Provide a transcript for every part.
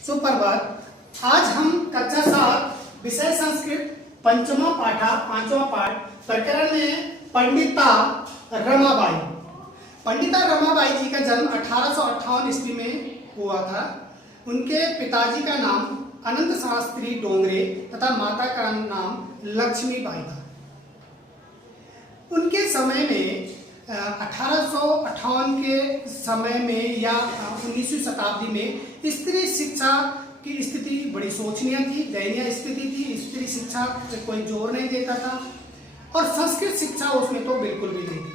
सुप्रभात। आज हम कक्षा 7 विषय संस्कृत पंचमा पाठा 5वां पाठ प्रकरण में पंडिता रमाबाई। पंडिता रमाबाई जी का जन्म 1858 ईस्वी में हुआ था। उनके पिताजी का नाम अनंत शास्त्री डोंगरे तथा माता का नाम लक्ष्मीबाई था। उनके समय में 1858 के समय में या 19वीं शताब्दी में स्त्री शिक्षा की स्थिति बड़ी शोचनीय थी, दयनीय स्थिति थी। स्त्री शिक्षा पे कोई जोर नहीं देता था और संस्कृत शिक्षा उसमें तो बिल्कुल भी नहीं थी।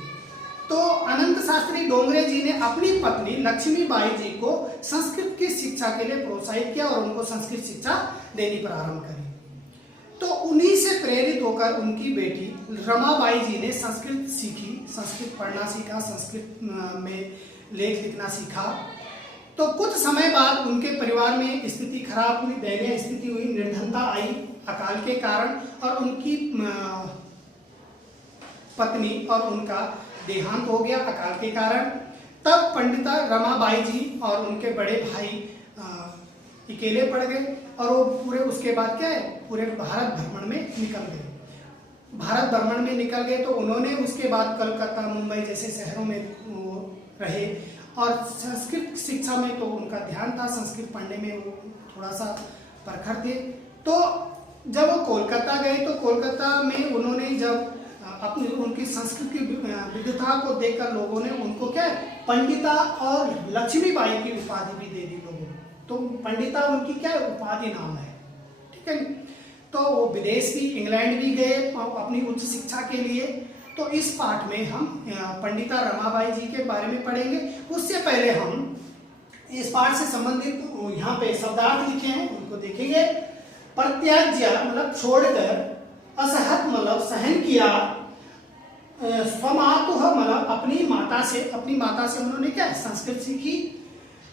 तो अनंत शास्त्री डोंगरे जी ने अपनी पत्नी लक्ष्मीबाई जी को संस्कृत की शिक्षा के लिए प्रोत्साहित किया और उनको संस्कृत शिक्षा देनी प्रारंभ करी। तो उन्हीं से प्रेरित होकर उनकी बेटी रमाबाई जी ने संस्कृत सीखी, संस्कृत पढ़ना सीखा, संस्कृत में लेख लिखना सीखा। तो कुछ समय बाद उनके परिवार में स्थिति खराब हुई, दयनीय स्थिति हुई, निर्धनता आई अकाल के कारण और उनकी पत्नी और उनका देहांत हो गया अकाल के कारण। तब पंडिता रमाबाई जी और उनके बड़े भाई अकेले पड़ गए और वो पूरे उसके बाद क्या है पूरे भारत भ्रमण में निकल गए। भारत भ्रमण में निकल गए तो उन्होंने उसके बाद कलकत्ता, मुंबई जैसे शहरों में वो रहे और संस्कृत शिक्षा में तो उनका ध्यान था, संस्कृत पढ़ने में वो थोड़ा सा प्रखर थे। तो जब वो कोलकाता गए तो कोलकाता में उन्होंने जब अपनी उनकी संस्कृत की विविधता को देखकर लोगों ने उनको क्या पंडिता और लक्ष्मीबाई की उपाधि भी दे दी लोगों। तो पंडिता उनकी क्या उपाधि नाम है, ठीक है। तो वो विदेश भी, इंग्लैंड भी गए अपनी उच्च शिक्षा के लिए। तो इस पाठ में हम पंडिता रमाबाई जी के बारे में पढ़ेंगे। उससे पहले हम इस पाठ से संबंधित यहाँ पे शब्दार्थ लिखे हैं उनको देखेंगे। प्रत्याज्य मतलब छोड़कर, असहत मतलब सहन किया, स्वमातुः मतलब अपनी माता से उन्होंने क्या संस्कृत सीखी।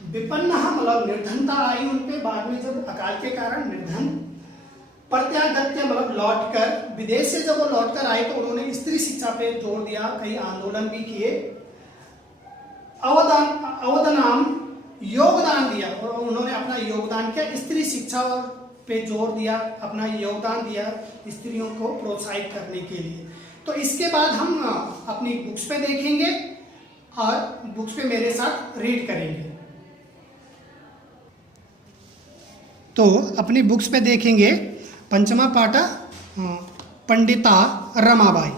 विपन्न मतलब निर्धनता आई उन पे बाद में जब अकाल के कारण निर्धन। प्रत्यागत्य मतलब लौटकर, विदेश से जब वो लौटकर आए तो उन्होंने स्त्री शिक्षा पे जोर दिया, कई आंदोलन भी किए। अवदानाम योगदान दिया और उन्होंने अपना योगदान किया, स्त्री शिक्षा पे जोर दिया, अपना योगदान दिया स्त्रियों को प्रोत्साहित करने के लिए। तो इसके बाद हम अपनी बुक्स पे देखेंगे और बुक्स पे मेरे साथ रीड करेंगे। तो अपनी बुक्स पे देखेंगे पंचमा पाठा पंडिता रमाबाई।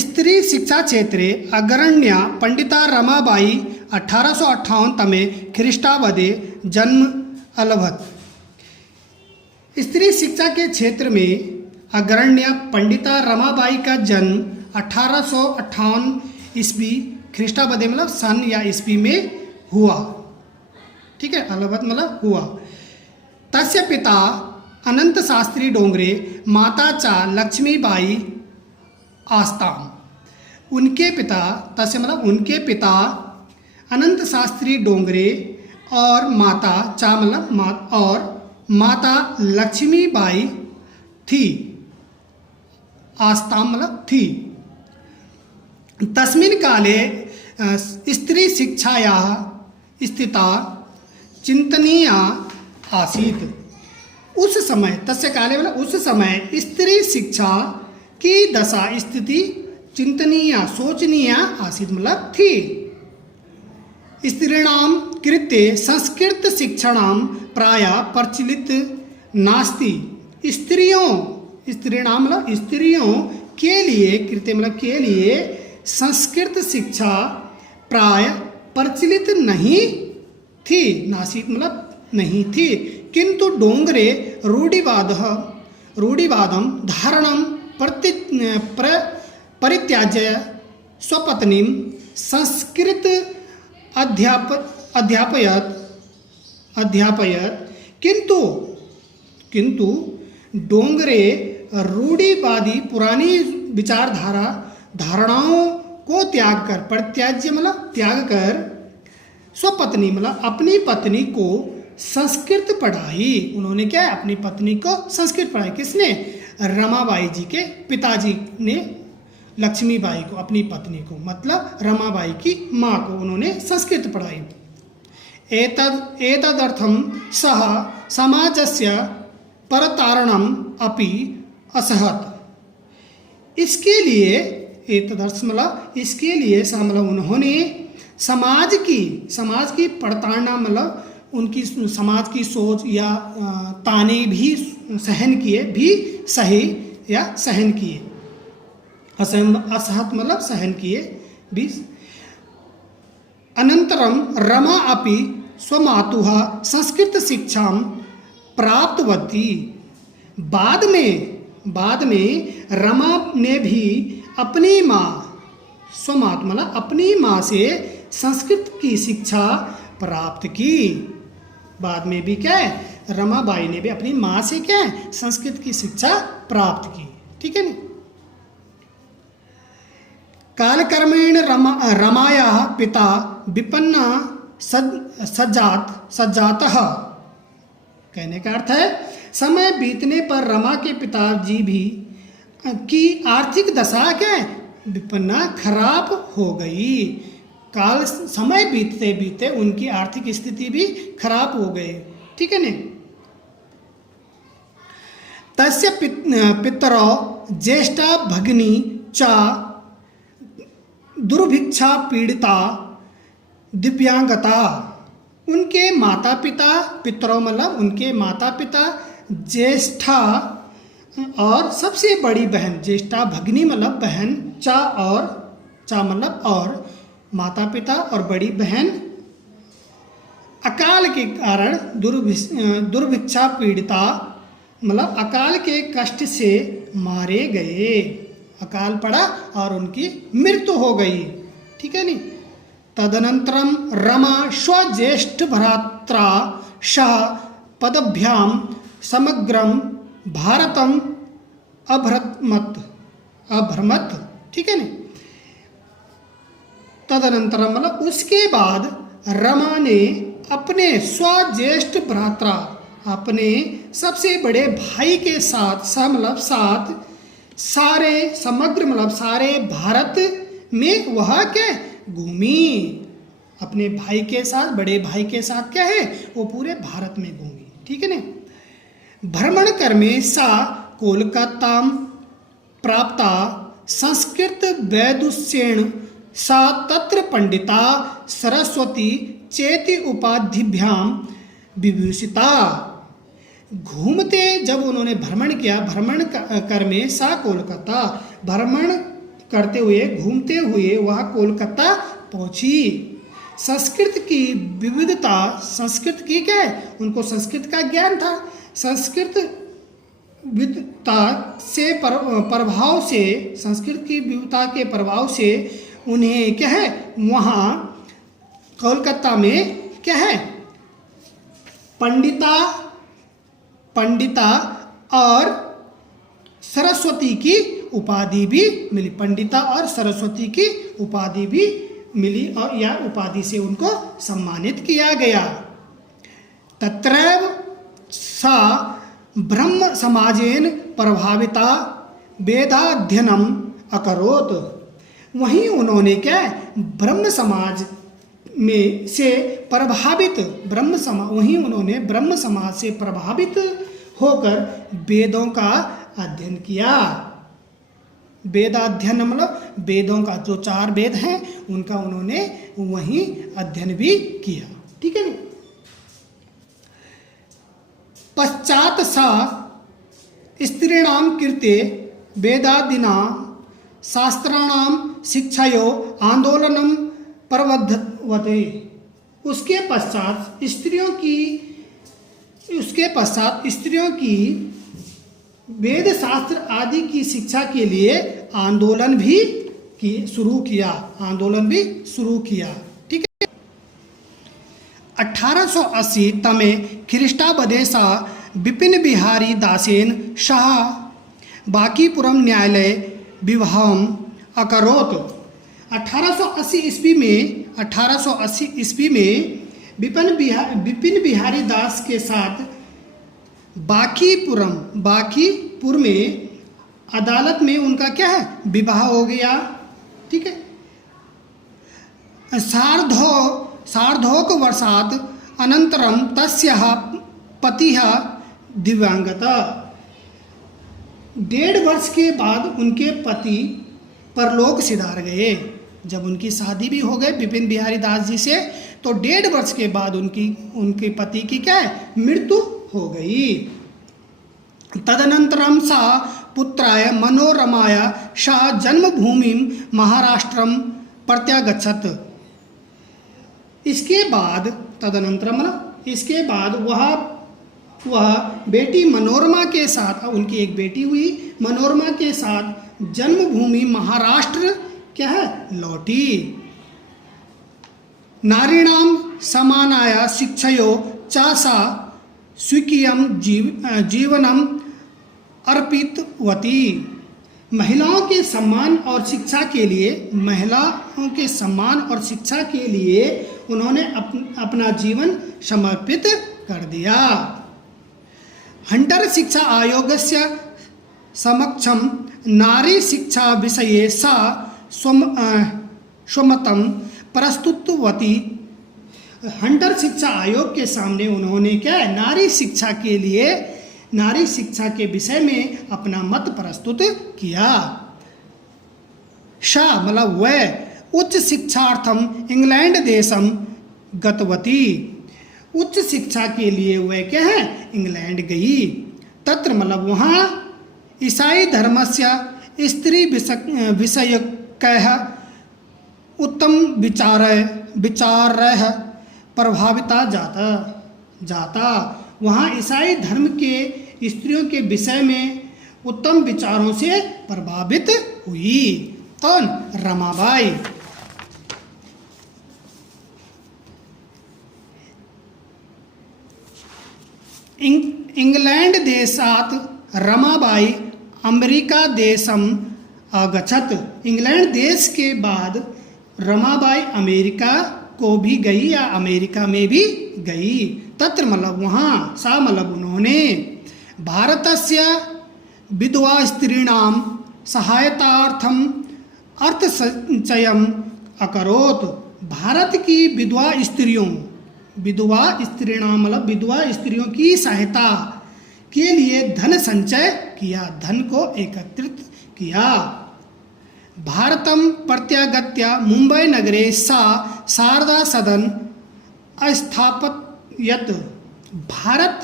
स्त्री शिक्षा क्षेत्रे अग्रण्या पंडिता रमाबाई 1858 तमे ख्रीष्टाब्दे जन्म अलभत। स्त्री शिक्षा के क्षेत्र में अग्रण्य पंडिता रमाबाई का जन्म 1858 ईस्वी ख्रीष्टाब्दे मतलब सन या ईस्वी में हुआ, ठीक है। अलभत मतलब हुआ। तस्य पिता अनंत शास्त्री डोंगरे, माता चा लक्ष्मीबाई आस्ताम। उनके पिता, तस्य मतलब उनके पिता अनंत शास्त्री डोंगरे और माता चा मतलब और माता लक्ष्मीबाई थी, आस्ताम मतलब थी। तस्मिन् काले स्त्री शिक्षायाः स्थिता चिंतनीया आसीत। उस समय, तस्य काले मतलब उस समय स्त्री शिक्षा की दशा स्थिति चिंतनीय सोचनीय आसीत मतलब थी। स्त्रीणाम कृते संस्कृत शिक्षणम प्राय प्रचलित नास्ति। स्त्रीणाम मतलब स्त्रियों के लिए, कृते मतलब के लिए संस्कृत शिक्षा प्राय प्रचलित नहीं थी, नासित मतलब नहीं थी। किंतु डोंगरे रूढ़िवादम धारणम परित्याज्य स्वपत्नीं संस्कृत अध्यापयत। किंतु डोंगरे रूढ़िवादी पुरानी धारणाओं को त्याग कर, परित्याज्य मतलब त्याग कर, स्वपत्नी मतलब अपनी पत्नी को संस्कृत पढ़ाई। उन्होंने क्या है अपनी पत्नी को संस्कृत पढ़ाई। किसने? रमाबाई जी के पिताजी ने लक्ष्मीबाई को, अपनी पत्नी को मतलब रमाबाई की माँ को उन्होंने संस्कृत पढ़ाई। एतदर्थं सः समाजस्य परतारणम् अपि असहत्। इसके लिए एतदर्थ मतलब इसके लिए मतलब उन्होंने समाज की प्रताड़ना मतलब उनकी समाज की सोच या ताने भी सहन किए असहत मतलब सहन किए भी। अनंतरम रमा अपि स्वमातुः संस्कृत शिक्षां प्राप्तवती। बाद में रमा ने भी अपनी माँ स्वमात मतलब अपनी माँ से संस्कृत की शिक्षा प्राप्त की। बाद में भी क्या है, रमाबाई ने भी अपनी माँ से क्या है, संस्कृत की शिक्षा प्राप्त की। ठीक है ना। कालक्रमेण रमायाः पिता विपन्ना सज्जातः। कहने का अर्थ है समय बीतने पर रमा के पिताजी भी की आर्थिक दशा क्या है, विपन्ना खराब हो गई। समय बीतते बीतते उनकी आर्थिक स्थिति भी खराब हो गई। ठीक है न। तस्य पितरौ ज्येष्ठा भगिनी च दुर्भिक्षा पीड़िता दिव्यांगता। उनके माता पिता, पितरौ मतलब उनके माता पिता, ज्येष्ठा और सबसे बड़ी बहन, ज्येष्ठा भगिनी मतलब बहन, चा मतलब और माता पिता और बड़ी बहन अकाल के कारण दुर्भिक्षा पीड़िता मतलब अकाल के कष्ट से मारे गए। अकाल पड़ा और उनकी मृत्यु हो गई। ठीक है नी। तदनंतरम रमा स्वज्येष्ठ भ्रात्रा सह पदभ्याम समग्रम भारतम अभ्रमत। ठीक है नी। तदनंतरम मतलब उसके बाद रमा ने अपने स्वज्येष्ठ भ्रात्रा, अपने सबसे बड़े भाई के साथ मतलब साथ सारे समग्र मतलब सारे भारत में वह क्या घूमी। अपने भाई के साथ, बड़े भाई के साथ क्या है, वो पूरे भारत में घूमी। ठीक है ना। भ्रमण कर्मे सा कोलकाता प्राप्ता संस्कृत वैदुष्येण सा तत्र पंडिता सरस्वती चेति उपाधिभ्याम विभूषिता। घूमते जब उन्होंने भ्रमण किया, भ्रमण कर्मे सा कोलकाता, भ्रमण करते हुए घूमते हुए वह कोलकाता पहुंची। संस्कृत की विविधता, संस्कृत की क्या है, उनको संस्कृत का ज्ञान था। संस्कृत विविधता से प्रभाव से, संस्कृत की विविधता के प्रभाव से उन्हें क्या है, वहाँ कोलकाता में क्या है, पंडिता और सरस्वती की उपाधि भी मिली। पंडिता और सरस्वती की उपाधि भी मिली और या उपाधि से उनको सम्मानित किया गया। तत्रैव सा ब्रह्म समाजेन प्रभाविता वेदाध्ययनम अकरोत। वहीं उन्होंने क्या ब्रह्म समाज में से प्रभावित वहीं उन्होंने ब्रह्म समाज से प्रभावित होकर वेदों का अध्ययन किया। वेदाध्ययन मतलब वेदों का जो 4 वेद हैं उनका उन्होंने वहीं अध्ययन भी किया। ठीक है ना। पश्चात सा स्त्रीणाम कृते वेदादीनां शास्त्राणां शिक्षायो आंदोलनम प्रवर्धते। उसके पश्चात स्त्रियों की वेद शास्त्र आदि की शिक्षा के लिए आंदोलन भी शुरू किया। ठीक है। 1880 तमे ख्रीष्टाब्दे विपिन बिहारी दासेन सह बांकीपुरम न्यायालय विवाहम अकरोत। 1880 ईस्वी में विपिन बिहारी दास के साथ बांकीपुर में अदालत में उनका क्या है, विवाह हो गया। ठीक है। सार्धोक वर्षात अनन्तरं तस्याः पतिः दिवंगता। 1.5 वर्ष के बाद उनके पति परलोक सिधार गए। जब उनकी शादी भी हो गई विपिन बिहारी दास जी से, तो 1.5 वर्ष के बाद उनके पति की क्या है, मृत्यु हो गई। तदनंतरम सा पुत्राय मनोरमाय सा जन्मभूमिं महाराष्ट्रम प्रत्यागच्छत। इसके बाद तदनंतरम इसके बाद वह बेटी मनोरमा के साथ, उनकी एक बेटी हुई मनोरमा के साथ जन्मभूमि महाराष्ट्र क्या है, लौटी। नारीणाम समानाय शिक्षयो चासा स्वीकीयं जीवनम अर्पितवती। महिलाओं के सम्मान और शिक्षा के लिए, महिलाओं के सम्मान और शिक्षा के लिए उन्होंने अपना जीवन समर्पित कर दिया। हंटर शिक्षा आयोगस्य समक्षम नारी शिक्षा विषये सा स्वमतं प्रस्तुतवती। हंटर शिक्षा आयोग के सामने उन्होंने क्या है, नारी शिक्षा के लिए, नारी शिक्षा के विषय में अपना मत प्रस्तुत किया। सा मतलब वह उच्च शिक्षार्थम इंग्लैंड देशम गतवती। उच्च शिक्षा के लिए वह क्या है, इंग्लैंड गई। तत्र मतलब वहाँ ईसाई धर्मस्य स्त्री विषयकः उत्तम विचारः प्रभाविता जाता। वहाँ ईसाई धर्म के स्त्रियों के विषय में उत्तम विचारों से प्रभावित हुई। कौन, रमाबाई। इंग्लैंड देशात रमाबाई अमेरिका देशम अगछत। इंग्लैंड देश के बाद रमाबाई अमेरिका को भी गई या अमेरिका में भी गई। तत्र मतलब वहाँ, सा मतलब उन्होंने भारतस्य विधवा स्त्रीणां सहायतार्थम अर्थसंचयम् अकरोत्। भारत की विधवा स्त्रियों मतलब विधवा स्त्रियों की सहायता के लिए धन संचय किया, धन को एकत्रित किया। भारतम प्रत्यागत्य मुंबई नगरे सा शारदा सदन स्थापयत। भारत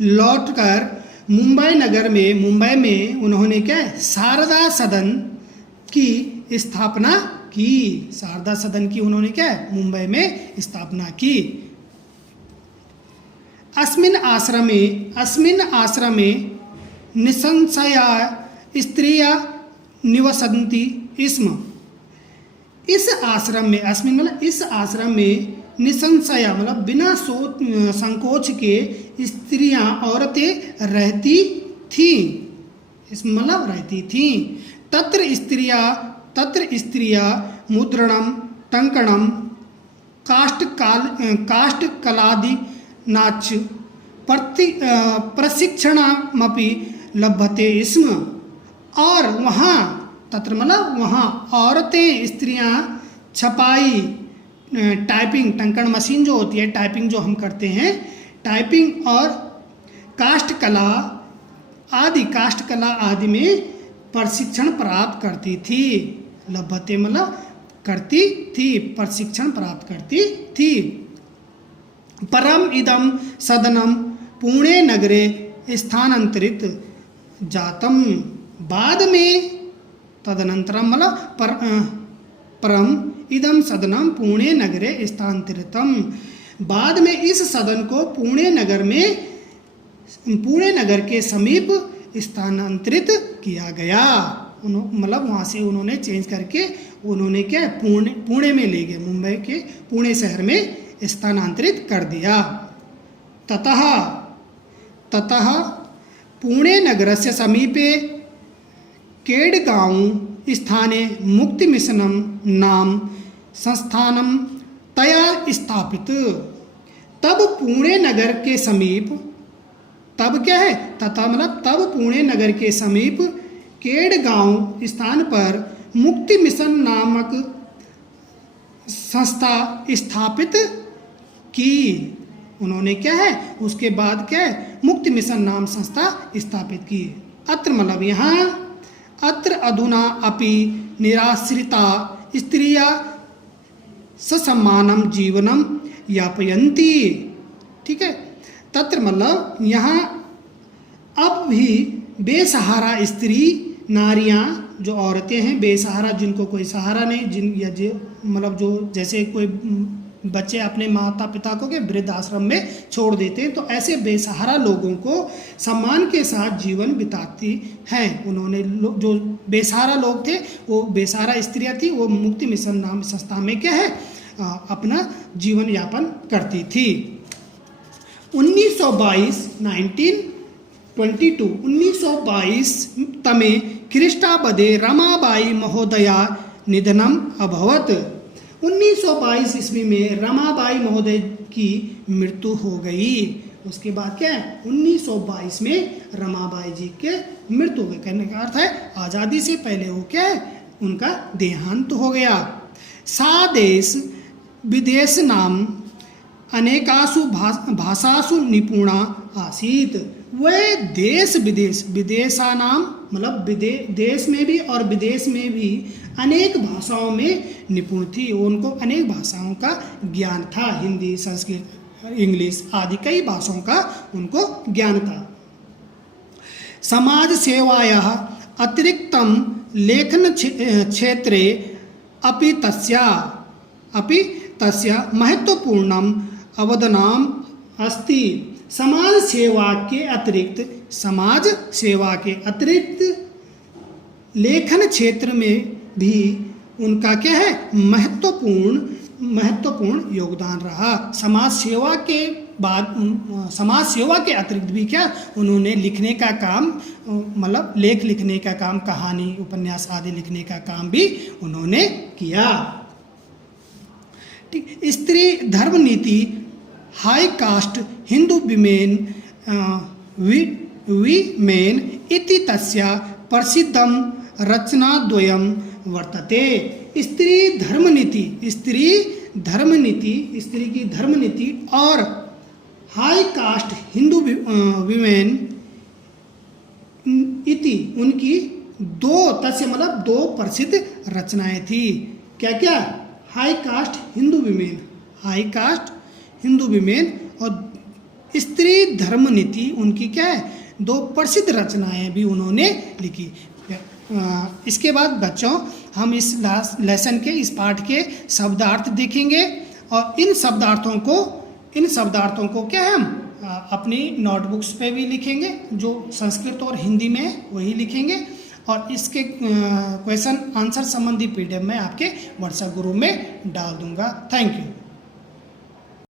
लौटकर मुंबई में उन्होंने क्या, शारदा सदन की स्थापना की। शारदा सदन की उन्होंने क्या, मुंबई में स्थापना की। अस्मिन् आश्रमे निसंशया स्त्रियां निवसन्ति स्म। इस आश्रम में, अस्मिन् मतलब इस आश्रम में, निसंशया मतलब बिना संकोच के स्त्रियां, औरतें रहती थीं। इसमें मतलब रहती थीं। तत्र स्त्रियां मुद्रणम, टंकणम, काष्ठकलादि नाच प्रशिक्षणमपि लभते स्म। और वहाँ, तत्र मतलब वहाँ औरतें, स्त्रियाँ छपाई, टाइपिंग, टंकण मशीन जो होती है, टाइपिंग जो हम करते हैं, टाइपिंग और काष्ठकला आदि में प्रशिक्षण प्राप्त करती थी। लभते मतलब करती थी, प्रशिक्षण प्राप्त करती थी। परम इदम सदनम पुणे नगरे स्थानांतरित जातम। बाद में तदनंतरम मतलब परम इदम सदनम पुणे नगरे स्थानांतरितम। बाद में इस सदन को पुणे नगर के समीप स्थानांतरित किया गया। मतलब वहाँ से उन्होंने चेंज करके उन्होंने क्या, पुणे में ले गए, मुंबई के पुणे शहर में स्थानांतरित कर दिया। ततः पुणे नगरस्य समीपे केडगांव स्थाने मुक्ति मिशनम नाम संस्थानम तया स्थापित। तब पुणे नगर के समीप, तब क्या है, तथा मतलब तब पुणे नगर के समीप केडगांव स्थान पर मुक्ति मिशन नामक संस्था स्थापित की। उन्होंने क्या है उसके बाद क्या है मुक्ति मिशन नाम संस्था स्थापित की। अत्र मतलब यहाँ अत्र अधुना अपि निराश्रिता स्त्रिया ससम्मानम जीवनम यापयन्ति। ठीक है, तत्र मतलब यहाँ अब भी बेसहारा स्त्री नारियां जो औरतें हैं बेसहारा जिनको कोई सहारा नहीं, जिन या जो मतलब जो जैसे कोई बच्चे अपने माता पिता को के वृद्ध आश्रम में छोड़ देते हैं, तो ऐसे बेसहारा लोगों को सम्मान के साथ जीवन बिताती हैं। उन्होंने जो बेसहारा लोग थे वो बेसहारा स्त्रियां थी, वो मुक्ति मिशन नाम संस्था में क्या है अपना जीवन यापन करती थी। 1922 तमे ख्रीष्टाब्दे रमाबाई महोदया निधनम अभवत। 1922 ईस्वी में रमाबाई महोदय की मृत्यु हो गई। उसके बाद क्या है 1922 में रमाबाई जी के मृत्यु हो गई। कहने का अर्थ है आज़ादी से पहले वो क्या है उनका देहांत हो गया। सा देश विदेश नाम अनेकासु भाषासु निपुणा आसीत। वह देश विदेश विदेशा नाम मतलब देश में भी और विदेश में भी अनेक भाषाओं में निपुण थी। उनको अनेक भाषाओं का ज्ञान था, हिंदी संस्कृत इंग्लिश आदि कई भाषाओं का उनको ज्ञान था। समाज सेवायाः अतिरिक्तं लेखन क्षेत्रे अपि तस्या महत्वपूर्णम् अवदानम् अस्ति। समाज सेवा के अतिरिक्त लेखन क्षेत्र में भी उनका क्या है महत्वपूर्ण योगदान रहा। समाज सेवा के बाद समाज सेवा के अतिरिक्त भी क्या उन्होंने लिखने का काम मतलब लेख लिखने का काम, कहानी उपन्यास आदि लिखने का काम भी उन्होंने किया। ठीक, स्त्री धर्म नीति हाई कास्ट हिंदू विमेन इति तस्या प्रसिद्धम रचनाद्वयं वर्तते। स्त्री की धर्म नीति और हाई कास्ट हिंदू विमेन इति उनकी तस्य मतलब दो प्रसिद्ध रचनाएं थी। क्या क्या? हाई कास्ट हिंदू विमेन और स्त्री धर्म नीति उनकी क्या है दो प्रसिद्ध रचनाएं भी उन्होंने लिखी। इसके बाद बच्चों हम इस लेसन के इस पाठ के शब्दार्थ देखेंगे और इन शब्दार्थों को क्या है हम अपनी नोटबुक्स पे भी लिखेंगे, जो संस्कृत और हिंदी में वही लिखेंगे और इसके क्वेश्चन आंसर संबंधी PDF में आपके व्हाट्सएप ग्रुप में डाल दूंगा। Thank you.